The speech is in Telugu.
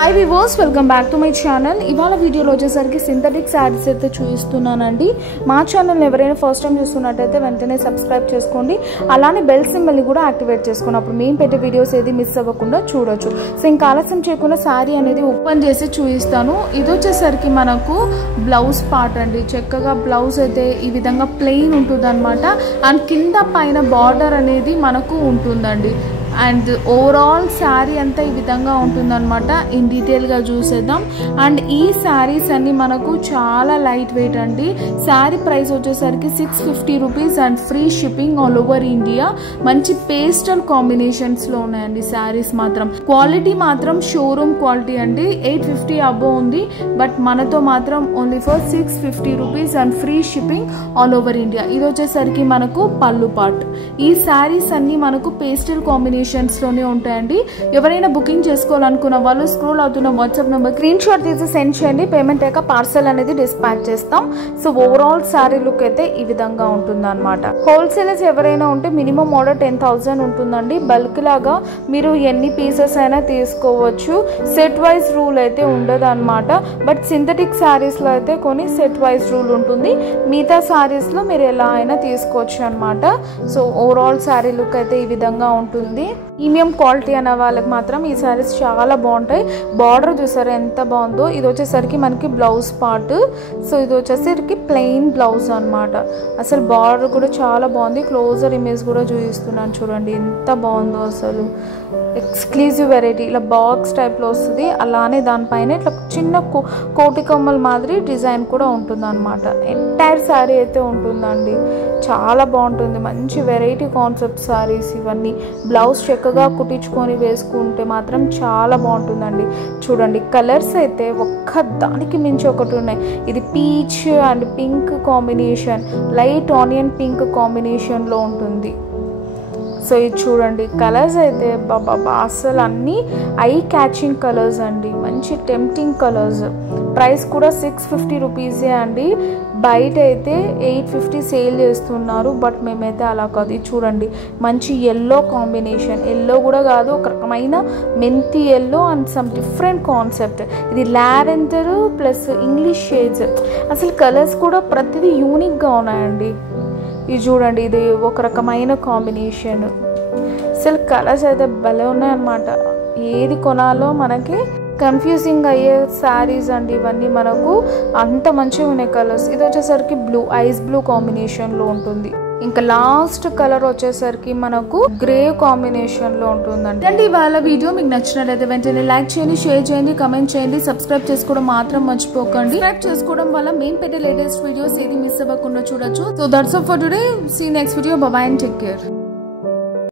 Hi viewers, welcome back to my channel. ఇవాళ వీడియోలో వచ్చేసరికి సింథటిక్ శారీస్ అయితే చూపిస్తున్నానండి. మా ఛానల్ ఎవరైనా ఫస్ట్ టైం చూస్తున్నట్టయితే వెంటనే సబ్స్క్రైబ్ చేసుకోండి. అలానే బెల్ సింబల్ని కూడా యాక్టివేట్ చేసుకోండి. అప్పుడు మేము పెట్టే వీడియోస్ ఏది మిస్ అవ్వకుండా చూడొచ్చు. సో ఇంకా ఆలస్యం చేయకుండా శారీ అనేది ఓపెన్ చేసి చూపిస్తాను. ఇది వచ్చేసరికి మనకు బ్లౌజ్ పార్ట్ అండి. చక్కగా బ్లౌజ్ అయితే ఈ విధంగా ప్లెయిన్ ఉంటుందన్నమాట. అండ్ కింద పైన బార్డర్ అనేది మనకు ఉంటుందండి. అండ్ ఓవరాల్ శారీ అంతా ఈ విధంగా ఉంటుందన్నమాట. ఇన్ డీటెయిల్గా చూసేద్దాం. అండ్ ఈ శారీస్ అన్ని మనకు చాలా లైట్ వెయిట్ అండి. శారీ ప్రైస్ వచ్చేసరికి 650 rupees and free shipping all over India. మంచి పేస్టల్ కాంబినేషన్స్లో ఉన్నాయండి శారీస్ మాత్రం. క్వాలిటీ మాత్రం షోరూమ్ క్వాలిటీ అండి. 850 అబోవ్ ఉంది. బట్ మనతో మాత్రం only for 650 rupees and free shipping all over India. ఇది వచ్చేసరికి మనకు పళ్ళు పార్ట్. ఈ శారీస్ అన్ని మనకు పేస్టల్ కాంబినేషన్ లోనే ఉంటాయండి. ఎవరైనా బుకింగ్ చేసుకోవాలనుకున్న వాళ్ళు స్క్రోల్ అవుతున్న వాట్సాప్ నెంబర్ స్క్రీన్ షాట్ తీసి సెండ్ చేయండి. పేమెంట్ అయ్యాక పార్సల్ అనేది డిస్పాచ్ చేస్తాం. సో ఓవరాల్ శారీ లుక్ అయితే ఈ విధంగా ఉంటుంది అనమాట. హోల్సేలర్స్ ఎవరైనా ఉంటే మినిమం ఆర్డర్ 10,000 ఉంటుందండి. బల్క్ లాగా మీరు ఎన్ని పీసెస్ అయినా తీసుకోవచ్చు. సెట్ వైజ్ రూల్ అయితే ఉండదు అనమాట. బట్ సింథటిక్ శారీస్ లో అయితే కొన్ని సెట్ వైజ్ రూల్ ఉంటుంది. మిగతా శారీస్ లో మీరు ఎలా అయినా తీసుకోవచ్చు అనమాట. సో ఓవరాల్ శారీ లుక్ అయితే ఈ విధంగా ఉంటుంది. ప్రీమియం క్వాలిటీ అనే వాళ్ళకి మాత్రం ఈ శారీస్ చాలా బాగుంటాయి. బార్డర్ చూసారా ఎంత బాగుందో. ఇది వచ్చేసరికి మనకి బ్లౌజ్ పార్ట్. సో ఇది వచ్చేసరికి ప్లెయిన్ బ్లౌజ్ అనమాట. అసలు బార్డర్ కూడా చాలా బాగుంది. క్లోజర్ ఇమేజ్ కూడా చూపిస్తున్నాను చూడండి ఎంత బాగుందో. అసలు ఎక్స్క్లూజివ్ వెరైటీ. ఇలా బాక్స్ టైప్లో వస్తుంది. అలానే దానిపైన ఇట్లా చిన్న కోటి కొమ్మల మాదిరి డిజైన్ కూడా ఉంటుంది అనమాట. ఎంటైర్ శారీ అయితే ఉంటుందండి. చాలా బాగుంటుంది. మంచి వెరైటీ కాన్సెప్ట్ శారీస్ ఇవన్నీ. బ్లౌజ్ చక్కగా కుట్టించుకొని వేసుకుంటే మాత్రం చాలా బాగుంటుందండి. చూడండి కలర్స్ అయితే ఒక్క దానికి మించి ఒకటి ఉన్నాయి. ఇది peach and pink combination, light onion pink కాంబినేషన్లో ఉంటుంది. సో ఇది చూడండి కలర్స్ అయితే బాబా అసలు అన్నీ ఐ క్యాచింగ్ కలర్స్ అండి. మంచి టెంప్టింగ్ కలర్స్. ప్రైస్ కూడా 650 రూపీసే అండి. బయట అయితే 850 సేల్ చేస్తున్నారు. బట్ మేమైతే అలా కాదు. ఇది చూడండి మంచి ఎల్లో కాంబినేషన్. ఎల్లో కూడా కాదు, ఒక రకమైన మెంతి yellow and some different concept. ఇది లావెండర్ ప్లస్ ఇంగ్లీష్ షేడ్స్. అసలు కలర్స్ కూడా ప్రతిదీ యూనిక్గా ఉన్నాయండి. ఇది చూడండి ఇది ఒక రకమైన కాంబినేషన్. అసలు కలర్స్ అయితే భలే ఉన్నాయన్నమాట. ఏది కొనాలో మనకి కన్ఫ్యూజింగ్ అయ్యే శారీస్ అండి ఇవన్నీ. మనకు అంత మంచిగా ఉన్నాయి కలర్స్. ఇది వచ్చేసరికి బ్లూ, ఐస్ బ్లూ కాంబినేషన్లో ఉంటుంది. ఇంకా లాస్ట్ కలర్ వచ్చేసరికి మనకు గ్రే కాంబినేషన్లో ఉంటుందండి. అంటే ఇవాళ వీడియో మీకు నచ్చినట్లయితే వెంటనే లైక్ చేయండి, షేర్ చేయండి, కమెంట్ చేయండి, సబ్స్క్రైబ్ చేసుకోవడం మాత్రం మర్చిపోకండి. సబ్స్క్రైబ్ చేసుకోవడం వల్ల మేము పెట్టే లేటెస్ట్ వీడియోస్ ఏది మిస్ అవ్వకుండా చూడొచ్చు. So that's all for today. See next video. Bye bye and take care.